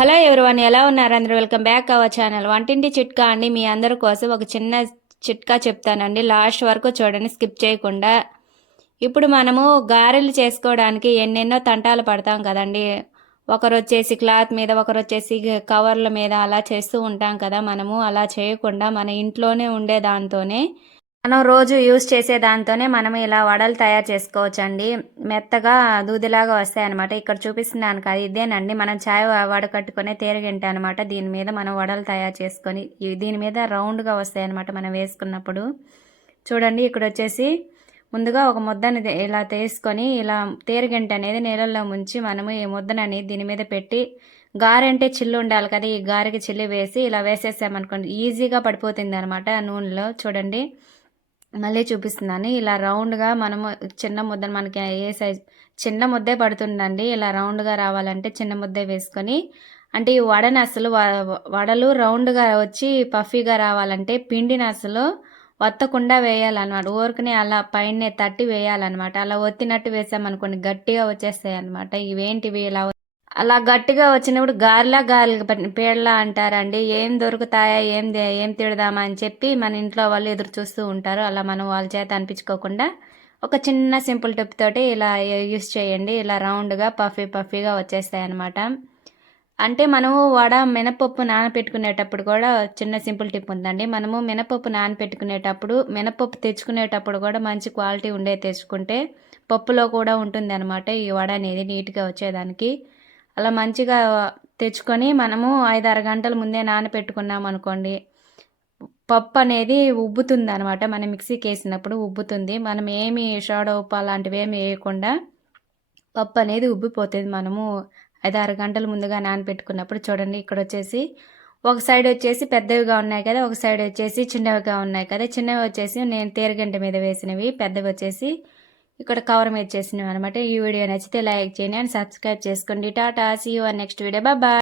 Hello everyone, ఎలా ఉన్నారు అందరూ? వెల్కమ్ బ్యాక్ అవర్ ఛానల్ వంటింటి చిట్కా అండి. మీ అందరి కోసం ఒక చిన్న చిట్కా చెప్తానండి, లాస్ట్ వరకు చూడండి, స్కిప్ చేయకుండా. ఇప్పుడు మనము గారెలు చేసుకోవడానికి ఎన్నెన్నో తంటాలు పడతాం కదండి. ఒకరు వచ్చేసి క్లాత్ మీద, ఒకరు వచ్చేసి కవర్ల మీద అలా చేస్తూ ఉంటాం కదా. మనము అలా చేయకుండా మన ఇంట్లోనే ఉండే దాంతోనే, మనం రోజు యూస్ చేసే దాంతోనే మనం ఇలా వడలు తయారు చేసుకోవచ్చండి. మెత్తగా దూదిలాగా వస్తాయన్నమాట. ఇక్కడ చూపిస్తున్నాను కదా, ఇదేనండి మనం చాయ్ వడకట్టుకునే తేరగంట అనమాట. దీని మీద మనం వడలు తయారు చేసుకొని దీని మీద రౌండ్గా వస్తాయన్నమాట మనం వేసుకున్నప్పుడు. చూడండి, ఇక్కడ వచ్చేసి ముందుగా ఒక ముద్దను ఇలా తీసుకొని, ఇలా తేరగంట అనేది నీళ్ళల్లో ముంచి మనము ఈ ముద్దనని దీని మీద పెట్టి, గారెంటే చిల్లు ఉండాలి కదా, ఈ గారెకి చిల్లి వేసి ఇలా వేసేసామనుకోండి, ఈజీగా పడిపోతుంది అనమాట నూనెలో. చూడండి, మళ్ళీ చూపిస్తున్నాను. ఇలా రౌండ్గా మనము చిన్న ముద్దను, మనకి ఏ సైజ్ చిన్న ముద్దే పడుతుందండి. ఇలా రౌండ్గా రావాలంటే చిన్న ముద్దే వేసుకొని, అంటే ఈ వడని అసలు వడలు రౌండ్గా వచ్చి పఫీగా రావాలంటే పిండిని అసలు వత్తకుండా వేయాలన్నమాట. ఊరికనే అలా పైన తట్టి వేయాలన్నమాట. అలా ఒత్తినట్టు వేసామనుకోండి గట్టిగా వచ్చేస్తాయి అనమాట. ఇవేంటివి ఇలా అలా గట్టిగా వచ్చినప్పుడు గారెలు పేడలా అంటారండి. ఏం దొరుకుతాయా, ఏం తిడదామా అని చెప్పి మన ఇంట్లో వాళ్ళు ఎదురు చూస్తూ ఉంటారు. అలా మనం వాళ్ళ చేత అనిపించుకోకుండా ఒక చిన్న సింపుల్ టిప్ తోటి ఇలా యూస్ చేయండి. ఇలా రౌండ్గా పఫీగా వచ్చేస్తాయి అనమాట. అంటే మనము మినపప్పు నానపెట్టుకునేటప్పుడు కూడా చిన్న సింపుల్ టిప్ ఉందండి. మనము మినపప్పు నానపెట్టుకునేటప్పుడు, మినపప్పు తెచ్చుకునేటప్పుడు కూడా మంచి క్వాలిటీ ఉండే తెచ్చుకుంటే పప్పులో కూడా ఉంటుంది అనమాట ఈ వడ అనేది నీట్గా వచ్చేదానికి. అలా మంచిగా తెచ్చుకొని మనము 5-6 గంటల ముందే నానపెట్టుకున్నాం అనుకోండి, పప్పు అనేది ఉబ్బుతుంది అనమాట. మనం మిక్సీకి వేసినప్పుడు ఉబ్బుతుంది. మనం ఏమి సోడా ఉప్పు అలాంటివి ఏమి వేయకుండా పప్పు అనేది ఉబ్బిపోతుంది మనము 5-6 గంటల ముందుగా నానపెట్టుకున్నప్పుడు. చూడండి, ఇక్కడ వచ్చేసి ఒక సైడ్ వచ్చేసి పెద్దవిగా ఉన్నాయి కదా, ఒక సైడ్ వచ్చేసి చిన్నవిగా ఉన్నాయి కదా. చిన్నవి వచ్చేసి నేను తేరగంట మీద వేసినవి, పెద్దవి వచ్చేసి ఇక్కడ కవర్ మీద చేసినవి అనమాట. ఈ వీడియో నచ్చితే లైక్ చేయండి అండ్ సబ్స్క్రైబ్ చేసుకోండి. Tata, see you next video, bye.